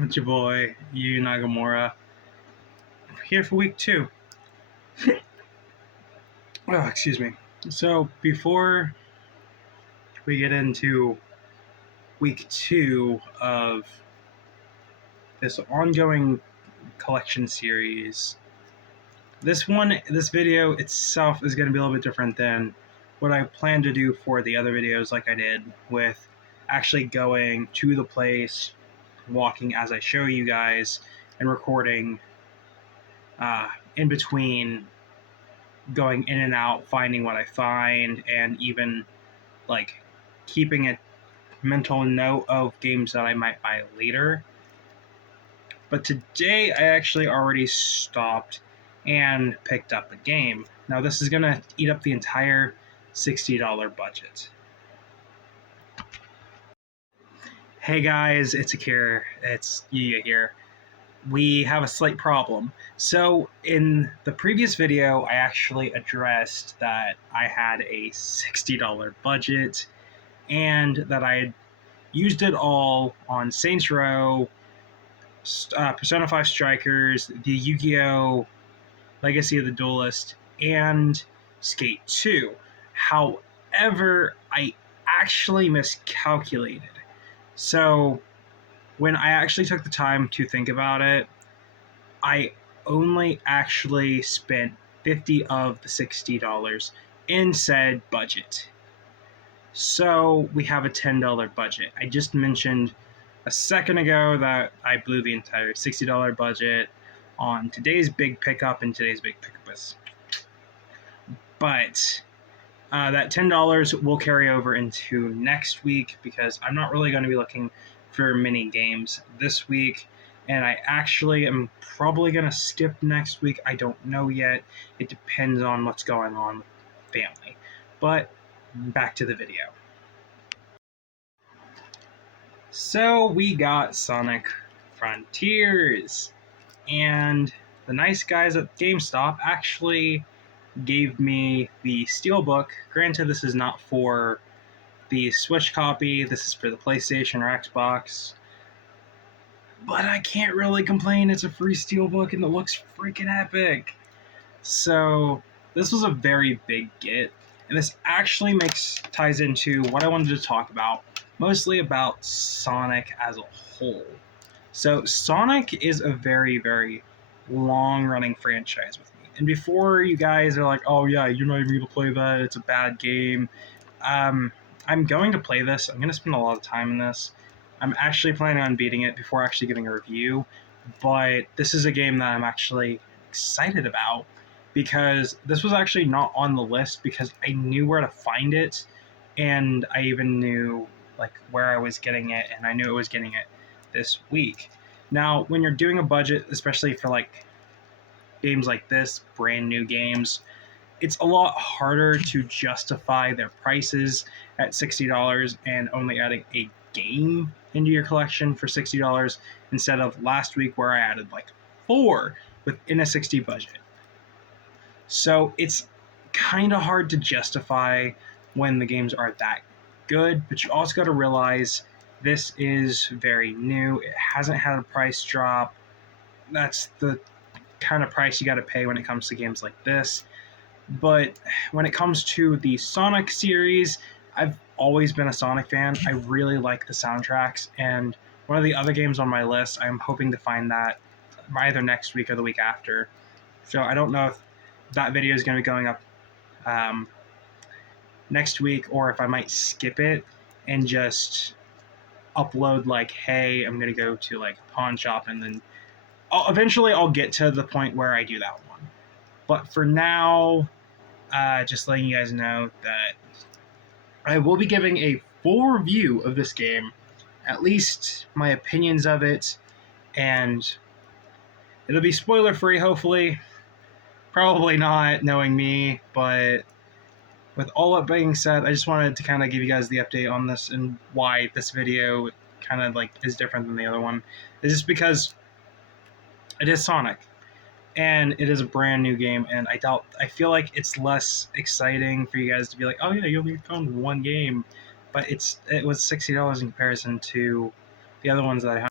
It's your boy, Yu Nagamura, here for week 2. Oh, excuse me. So, before we get into week 2 of this ongoing collection series, this video itself is going to be a little bit different than what I plan to do for the other videos, like I did with actually going to the place, walking as I show you guys, and recording in between, going in and out, finding what I find, and even like keeping a mental note of games that I might buy later. But today I actually already stopped and picked up a game. Now this is gonna eat up the entire $60 budget. Hey guys, it's Akira. It's Yuya here. We have a slight problem. So in the previous video, I actually addressed that I had a $60 budget and that I had used it all on Saints Row, Persona 5 Strikers, the Yu-Gi-Oh! Legacy of the Duelist, and Skate 2. However, I actually miscalculated. So when I actually took the time to think about it, I only actually spent $50 of the $60 in said budget. So we have a $10 budget. I just mentioned a second ago that I blew the entire $60 budget on today's big pickup and today's big pickup is. But that $10 will carry over into next week because I'm not really going to be looking for mini games this week, and I actually am probably going to skip next week. I don't know yet. It depends on what's going on with family. But back to the video. So we got Sonic Frontiers, and the nice guys at GameStop actually gave me the Steelbook. Granted, this is not for the Switch copy, this is for the PlayStation or Xbox, but I can't really complain. It's a free Steelbook and it looks freaking epic. So this was a very big get, and this actually ties into what I wanted to talk about, mostly about Sonic as a whole. So Sonic is a very, very long-running franchise with me. And before you guys are like, oh yeah, you're not even going to play that, it's a bad game, I'm going to play this. I'm going to spend a lot of time in this. I'm actually planning on beating it before actually giving a review, but this is a game that I'm actually excited about because this was actually not on the list because I knew where to find it, and I even knew like where I was getting it, and I knew I was getting it this week. Now, when you're doing a budget, especially for like games like this, brand new games, it's a lot harder to justify their prices at $60 and only adding a game into your collection for $60 instead of last week where I added like 4 within a $60 budget. So it's kind of hard to justify when the games are that good, but you also got to realize this is very new. It hasn't had a price drop. That's the kind of price you got to pay when it comes to games like this. But when it comes to the Sonic series, I've always been a Sonic fan. I really like the soundtracks, and one of the other games on my list, I'm hoping to find that either next week or the week after. So I don't know if that video is going to be going up next week, or if I might skip it and just upload like, hey, I'm going to go to like a pawn shop, and then eventually I'll get to the point where I do that one. But for now, just letting you guys know that I will be giving a full review of this game, at least my opinions of it, and it'll be spoiler free, hopefully. Probably not, knowing me, but with all that being said, I just wanted to kind of give you guys the update on this and why this video kind of like is different than the other one. It's just because it is Sonic, and it is a brand new game, and I feel like it's less exciting for you guys to be like, oh yeah, you only found one game, but it was $60 in comparison to the other ones that